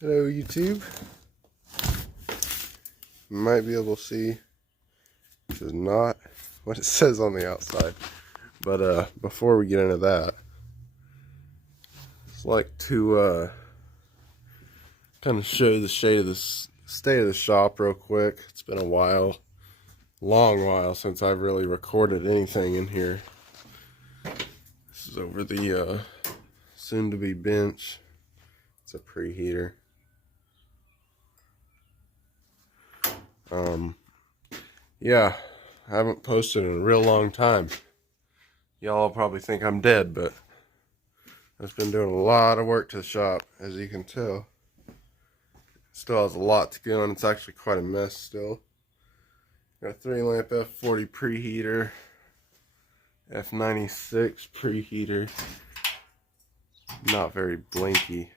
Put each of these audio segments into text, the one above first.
Hello YouTube. You might be able to see this is not what it says on the outside. But before we get into that, I'd like to kind of show the state of the shop real quick. It's been a while, long while since I've really recorded anything in here. This is over the soon to be bench. It's a preheater. Yeah, I haven't posted in a real long time. Y'all probably think I'm dead, but I've been doing a lot of work to the shop, as you can tell. Still has a lot to go, and it's actually quite a mess still. Got a 3-lamp F40 preheater, F96 preheater. Not very blinky.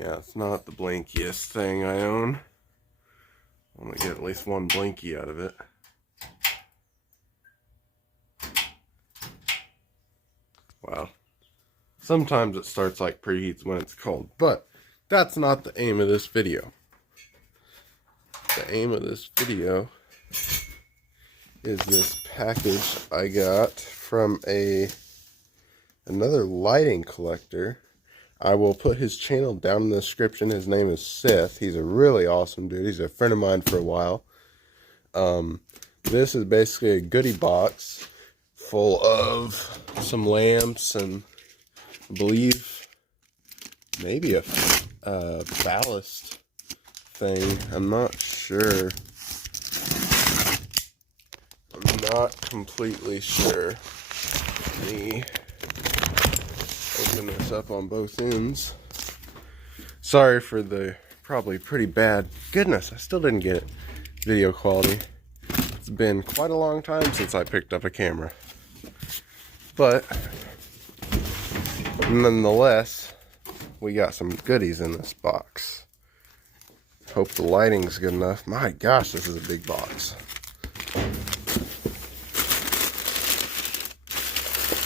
Yeah, it's not the blinkiest thing I own. I'm gonna get at least one blinky out of it. Wow. Sometimes it starts like preheats when it's cold, but that's not the aim of this video. The aim of this video is this package I got from another lighting collector. I will put his channel down in the description. His name is Seth. He's a really awesome dude. He's a friend of mine for a while. This is basically a goodie box full of some lamps and I believe maybe a ballast thing. I'm not sure. I'm not completely sure. Let me open this up on both ends. Sorry for the probably pretty bad, goodness, I still didn't get it, video quality. It's been quite a long time since I picked up a camera. But nonetheless, we got some goodies in this box. Hope the lighting's good enough. My gosh, this is a big box.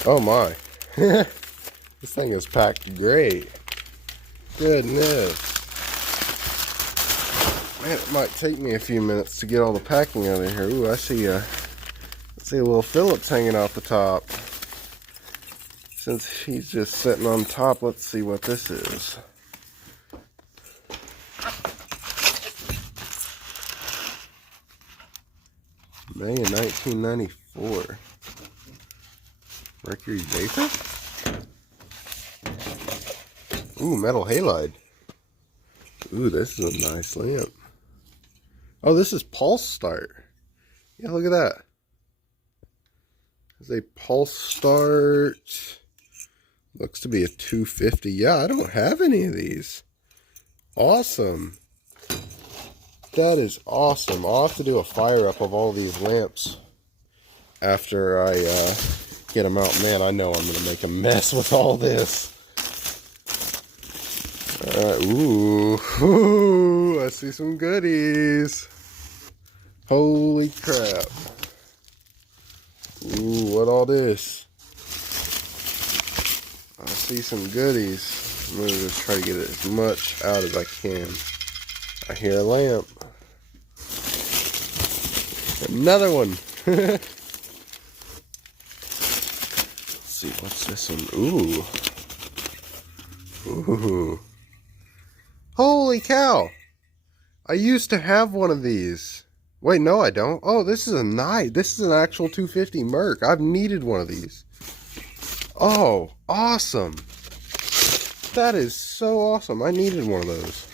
Oh my. This thing is packed great. Goodness. Man, it might take me a few minutes to get all the packing out of here. Ooh, I see a little Phillips hanging off the top. Since he's just sitting on top, let's see what this is. May of 1994. Mercury Vapor? Ooh, metal halide. Ooh, this is a nice lamp. Oh, this is pulse start. Yeah, look at that. There's a pulse start. Looks to be a 250. Yeah, I don't have any of these. Awesome. That is awesome. I'll have to do a fire up of all these lamps after I get them out. Man, I know I'm going to make a mess with all this. Ooh, I see some goodies. Holy crap. Ooh, what all this? I see some goodies. I'm going to just try to get as much out as I can. I hear a lamp. Another one. Let's see, what's this one? Ooh. Ooh. Holy cow. I used to have one of these. Wait, no I don't. Oh, this is this is an actual 250 Merc. I've needed one of these. Oh, awesome. That is so awesome. I needed one of those.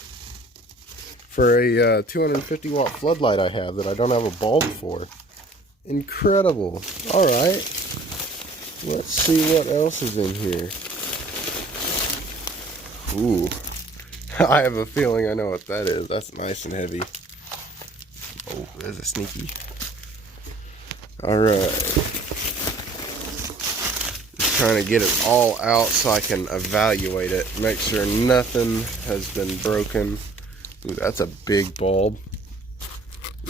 For a 250 watt floodlight I have that I don't have a bulb for. Incredible. Alright. Let's see what else is in here. Ooh. I have a feeling I know what that is. That's nice and heavy. Oh, there's a sneaky. Alright. Just trying to get it all out so I can evaluate it. Make sure nothing has been broken. Ooh, that's a big bulb.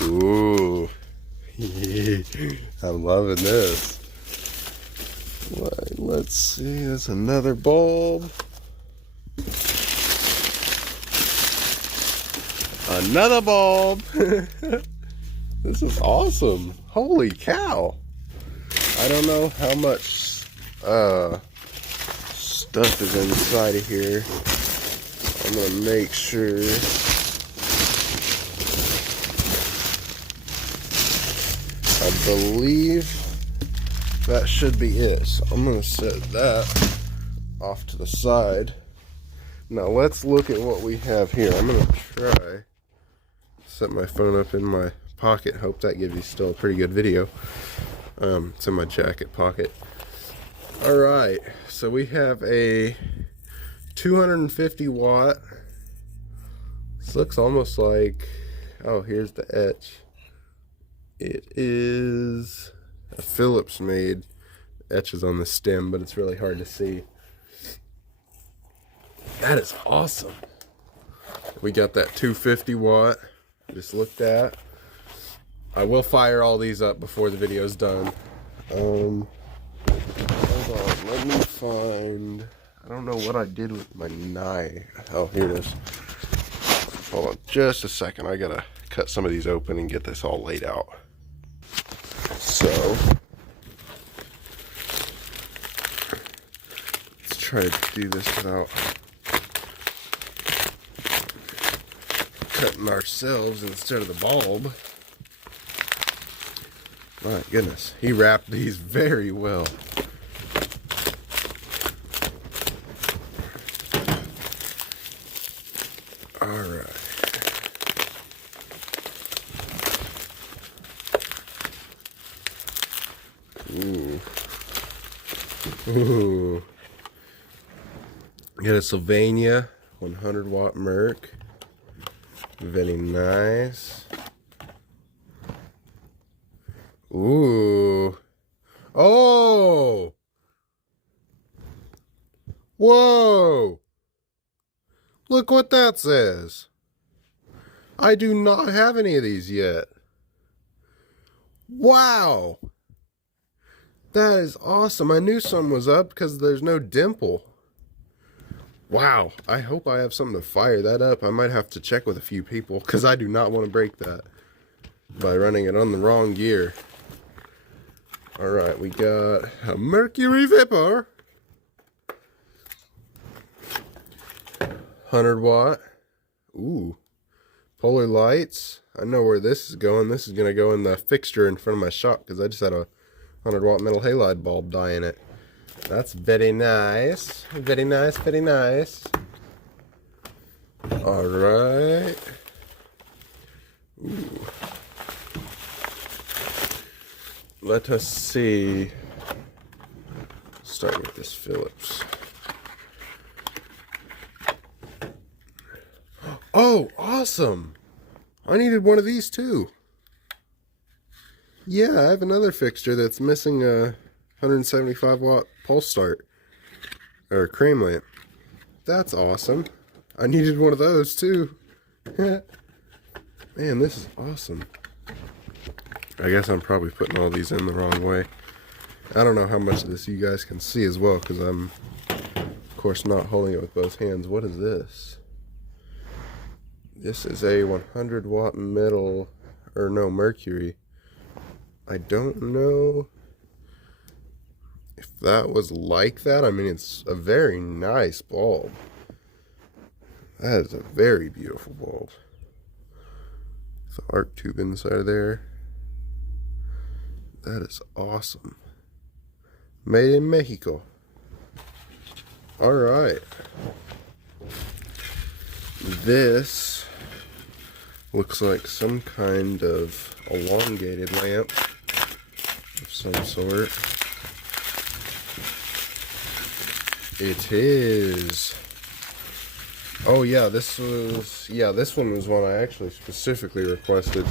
Ooh. I'm loving this. Let's see, that's another bulb. Another bulb. This is awesome. Holy cow. I don't know how much stuff is inside of here. I'm gonna make sure. I believe that should be it. So I'm gonna set that off to the side. Now let's look at what we have here. I'm gonna try set my phone up in my pocket. Hope that gives you still a pretty good video. It's in my jacket pocket. Alright, so we have a 250 watt. This looks almost like, oh, here's the etch. It is a Phillips made. Etches on the stem, but it's really hard to see. That is awesome. We got that 250 watt. Just looked at. I will fire all these up before the video is done. Hold on, let me find. I don't know what I did with my knife. Oh, here it is. Hold on, just a second. I gotta cut some of these open and get this all laid out. So let's try to do this without cutting ourselves instead of the bulb. My goodness, he wrapped these very well. All right. Ooh. Ooh. Got a Sylvania 100 watt Merc. Very nice. Ooh. Oh. Whoa. Look what that says. I do not have any of these yet. Wow. That is awesome. I knew something was up because there's no dimple. Wow. I hope I have something to fire that up. I might have to check with a few people because I do not want to break that by running it on the wrong gear. Alright, we got a Mercury Vapor. 100 watt. Ooh. Polar lights. I know where this is going. This is going to go in the fixture in front of my shop because I just had a 100 watt metal halide bulb die in it. That's very nice. Very nice, very nice. Alright. Ooh. Let us see. Start with this Phillips. Oh, awesome! I needed one of these too. Yeah, I have another fixture that's missing a 175 watt pulse start or crane lamp. That's awesome. I needed one of those too. Man, this is awesome. I guess I'm probably putting all these in the wrong way. I don't know how much of this you guys can see as well because I'm, of course, not holding it with both hands. What is this? This is a 100 watt metal, or no, mercury. I don't know if that was like that. I mean, it's a very nice bulb. That is a very beautiful bulb. The arc tube inside there. That is awesome. Made in Mexico. Alright. This looks like some kind of elongated lamp of some sort. It is. Oh yeah, this one was one I actually specifically requested.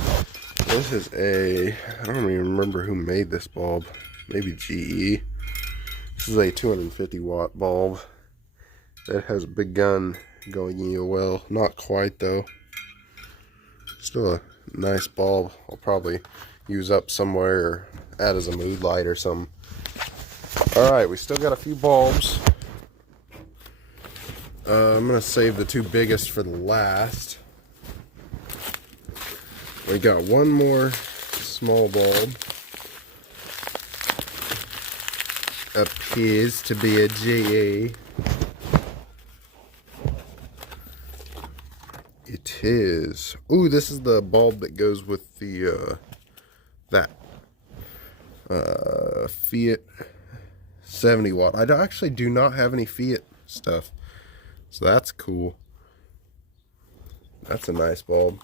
This is a, I don't even remember who made this bulb. Maybe GE. This is a 250 watt bulb that has a big gun going in your well. Not quite though. Still a nice bulb. I'll probably use up somewhere or add as a mood light or something. Alright, we still got a few bulbs. I'm going to save the two biggest for the last. We got one more small bulb. Appears to be a GE. It is. Ooh, this is the bulb that goes with the Fiat 70 watt. I actually do not have any Fiat stuff, so that's cool. That's a nice bulb.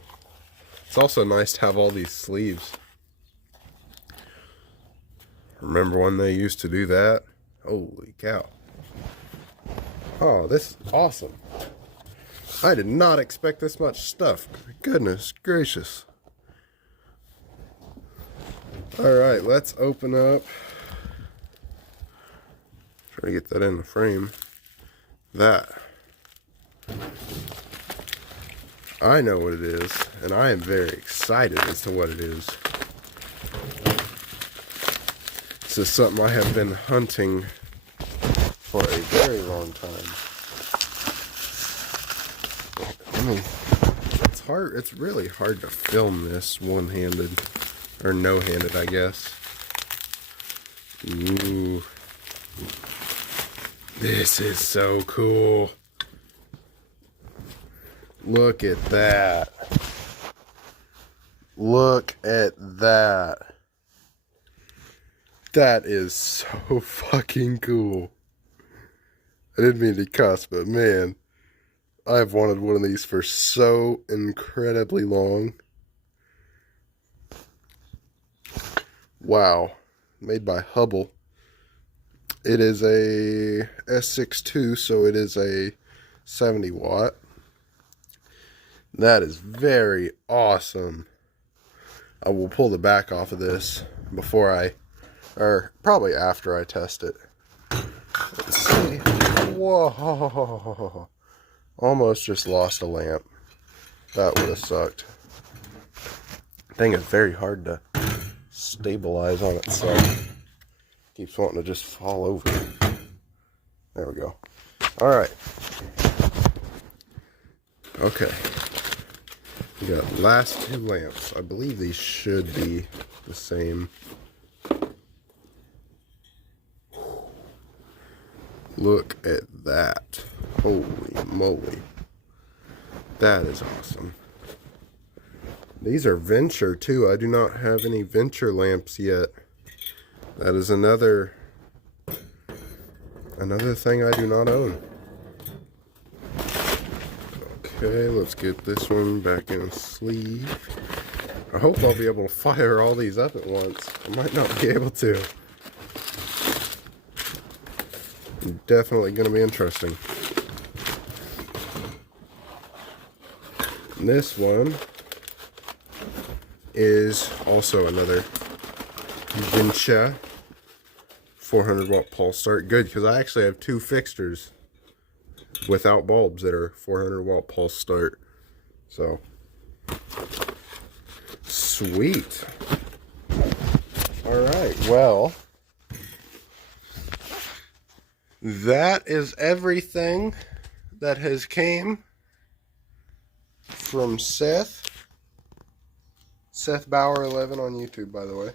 It's also nice to have all these sleeves. Remember when they used to do that? Holy cow. Oh, this is awesome. I did not expect this much stuff. Goodness gracious. Alright, let's open up. Try to get that in the frame. That. I know what it is, and I am very excited as to what it is. This is something I have been hunting for a very long time. I mean, it's hard. It's really hard to film this one-handed, or no-handed, I guess. Ooh, this is so cool. Look at that. Look at that. That is so fucking cool. I didn't mean to cuss, but man, I've wanted one of these for so incredibly long. Wow. Made by Hubble. It is a S62, so it is a 70 watt. That is very awesome. I will pull the back off of this before or probably after I test it. Let's see. Whoa. Almost just lost a lamp. That would have sucked. Thing is very hard to stabilize on itself. Keeps wanting to just fall over. There we go. Alright. Okay. We got the last two lamps. I believe these should be the same. Look at that. Holy moly. That is awesome. These are Venture too. I do not have any Venture lamps yet. That is another thing I do not own. Okay, let's get this one back in a sleeve. I hope I'll be able to fire all these up at once. I might not be able to. Definitely going to be interesting. And this one is also another Vincha 400 watt pulse start. Good, because I actually have two fixtures without bulbs that are 400 watt pulse start. So sweet. All right, well, that is everything that has came from Seth Bauer 11 on YouTube, by the way.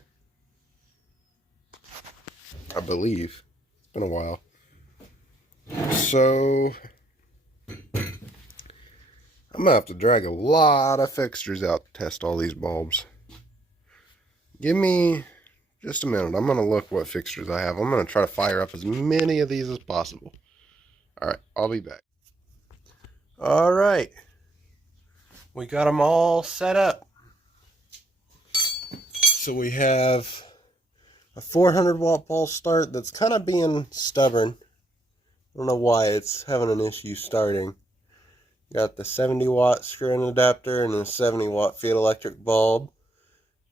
I believe. It's been a while. So I'm gonna have to drag a lot of fixtures out to test all these bulbs. Give me just a minute. I'm gonna look what fixtures I have. I'm gonna try to fire up as many of these as possible. Alright, I'll be back. Alright. We got them all set up. So we have a 400 watt pulse start that's kind of being stubborn. I don't know why it's having an issue starting. Got the 70 watt screw-in adapter and a 70 watt Fiat electric bulb.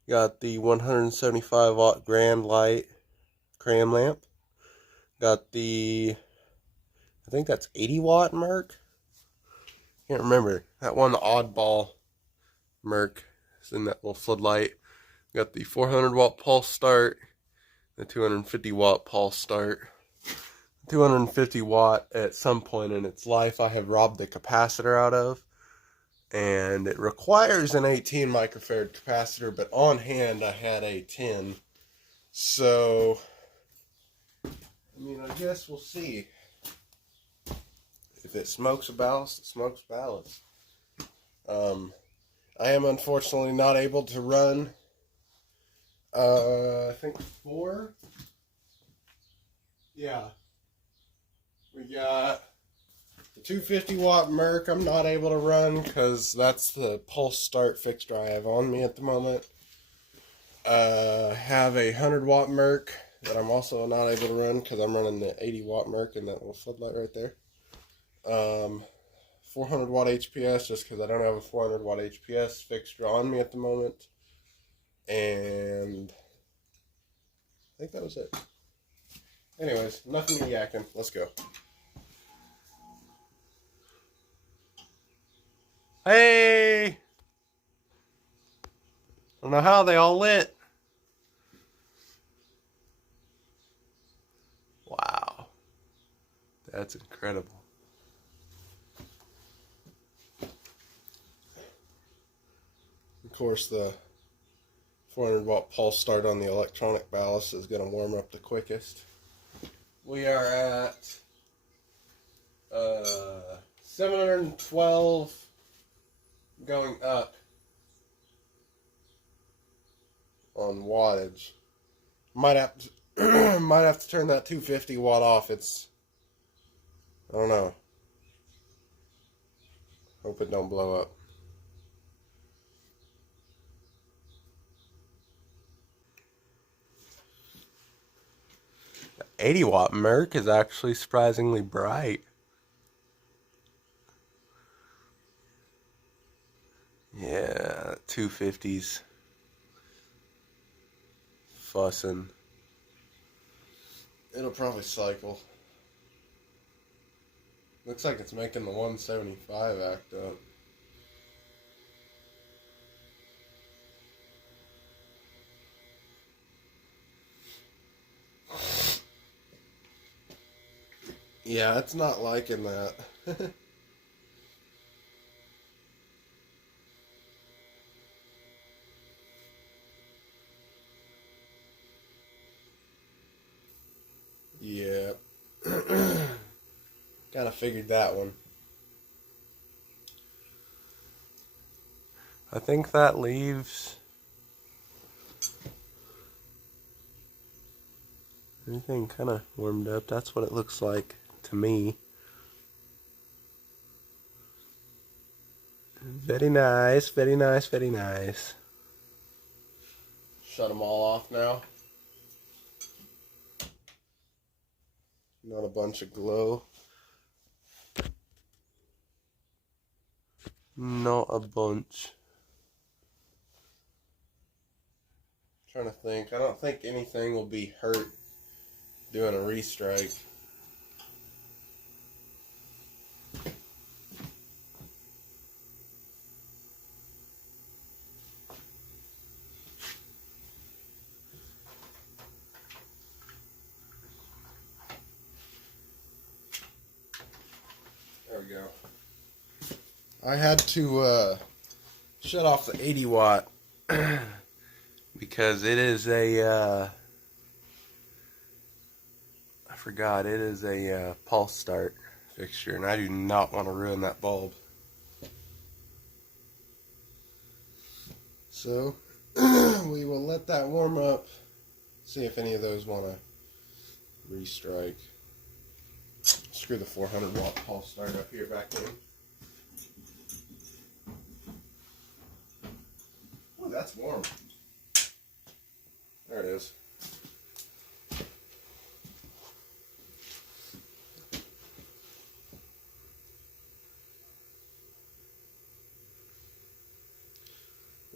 Got the 175 watt Grand Light cram lamp. Got the, I think that's 80 watt Merc. Can't remember. That one, the oddball Merc, is in that little floodlight. Got the 400 watt pulse start. The 250 watt pulse start. 250 watt at some point in its life I have robbed the capacitor out of. And it requires an 18 microfarad capacitor, but on hand I had a 10. So, I mean, I guess we'll see. If it smokes a ballast, it smokes ballast. I am unfortunately not able to run, I think 4. Yeah. We got the 250 watt Merc I'm not able to run because that's the pulse start fixture I have on me at the moment. Have a 100 watt Merc that I'm also not able to run because I'm running the 80 watt Merc and that little floodlight right there. 400 watt HPS just because I don't have a 400 watt HPS fixture on me at the moment. And I think that was it. Anyways, nothing to yakking. Let's go. Hey! I don't know how they all lit. Wow. That's incredible. Of course, the 400 watt pulse start on the electronic ballast is going to warm up the quickest. We are at 712 going up on wattage. Might have to might have to turn that 250 watt off. It's, I don't know. Hope it don't blow up. The 80 watt Merc is actually surprisingly bright. Yeah, 250s. Fussing. It'll probably cycle. Looks like it's making the 175 act up. Yeah, it's not liking that. Yeah. Kind of figured that one. I think that leaves everything kind of warmed up. That's what it looks like to me. Very nice, very nice, very nice. Shut them all off now. Not a bunch of glow. Not a bunch. I'm trying to think. I don't think anything will be hurt doing a restrike. There we go. I had to shut off the 80 watt because it is a I forgot, it is a pulse start fixture and I do not want to ruin that bulb. So we will let that warm up, see if any of those want to restrike. Screw the 400 watt pulse start up here back in. Oh, that's warm. There it is.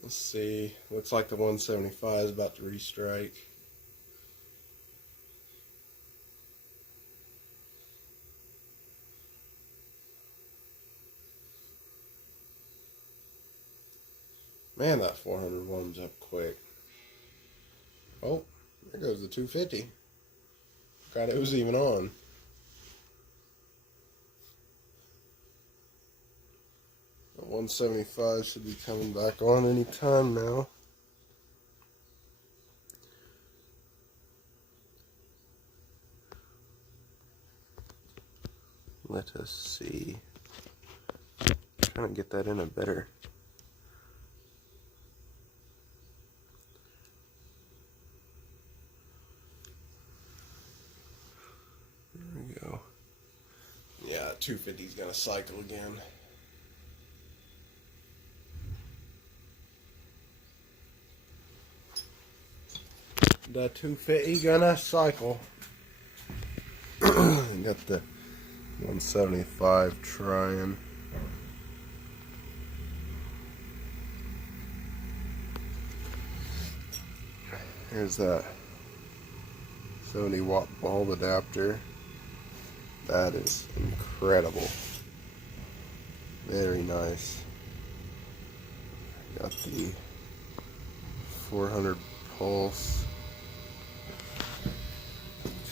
Let's see. Looks like the 175 is about to restrike. Man, that 400 warms up quick. Oh, There goes the 250. God, it was even on. The 175 should be coming back on any time now. Let us see. I'm trying to get that in a better. There we go. Yeah, 250's gonna cycle again. The 250 gonna cycle. Got the 175 trying. Here's that 70-watt bulb adapter. That is incredible. Very nice. Got the 400 pulse,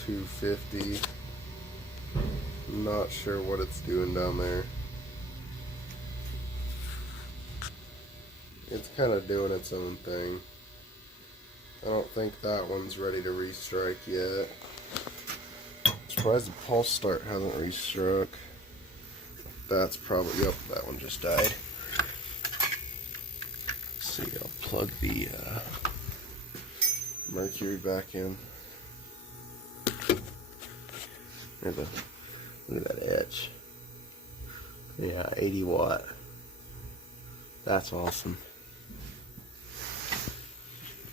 250. Not sure what it's doing down there. It's kind of doing its own thing. I don't think that one's ready to restrike yet. I'm surprised the pulse start hasn't restruck. That's probably, yep, that one just died. Let's see, I'll plug the mercury back in. Look at that etch. Yeah, 80 watt. That's awesome.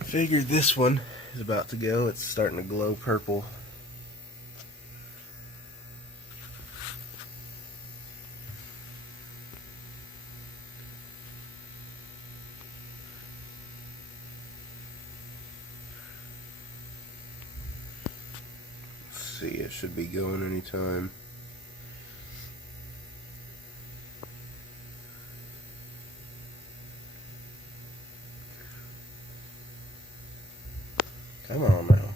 Figured this one is about to go. It's starting to glow purple. Let's see, it should be going anytime. Come on now.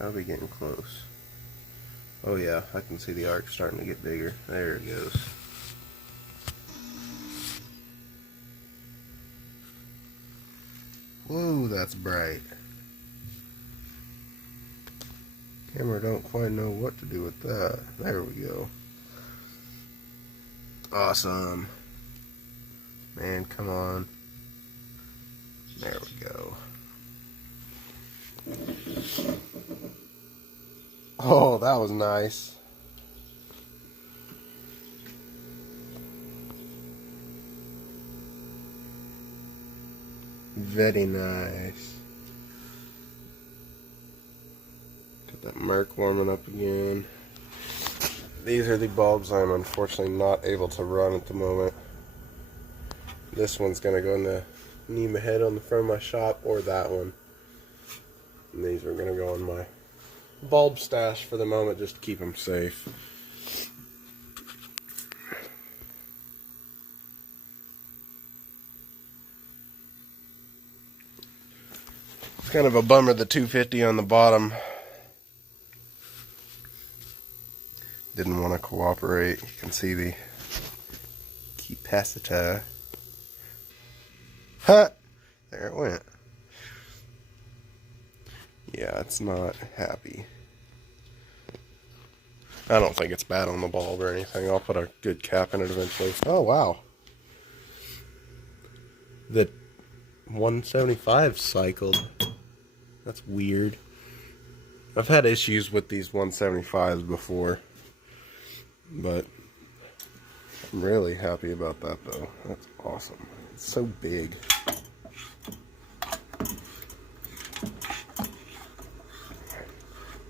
I'll be getting close. Oh yeah, I can see the arc starting to get bigger. There it goes. Whoa, that's bright. Camera don't quite know what to do with that. There we go. Awesome. Man, come on. There we go. Oh, that was nice. Very nice. Got that Merc warming up again. These are the bulbs I'm unfortunately not able to run at the moment. This one's going to go in the NEMA head on the front of my shop, or that one. And these are going to go in my bulb stash for the moment, just to keep them safe. It's kind of a bummer the 250 on the bottom didn't want to cooperate. You can see the capacitor. Ha! There it went. Yeah, it's not happy. I don't think it's bad on the bulb or anything. I'll put a good cap in it eventually. Oh, wow. The 175 cycled. That's weird. I've had issues with these 175s before, but I'm really happy about that though. That's awesome. It's so big.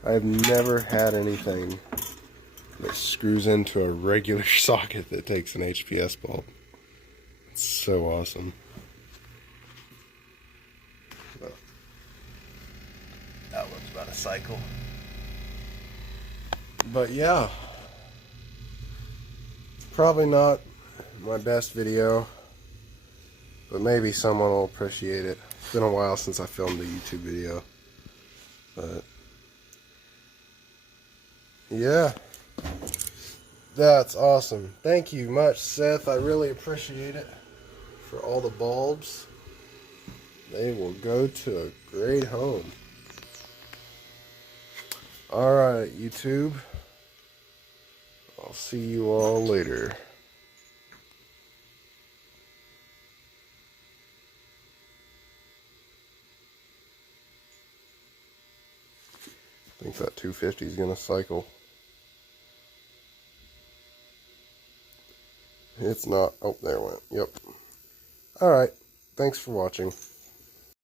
I've never had anything that screws into a regular socket that takes an HPS bulb. It's so awesome. Well, that one's about a cycle. But yeah, probably not my best video. But maybe someone will appreciate it. It's been a while since I filmed a YouTube video. But yeah, that's awesome. Thank you much, Seth. I really appreciate it for all the bulbs. They will go to a great home. Alright, YouTube. I'll see you all later. I think that 250 is going to cycle. It's not. Oh, there it went. Yep. Alright. Thanks for watching.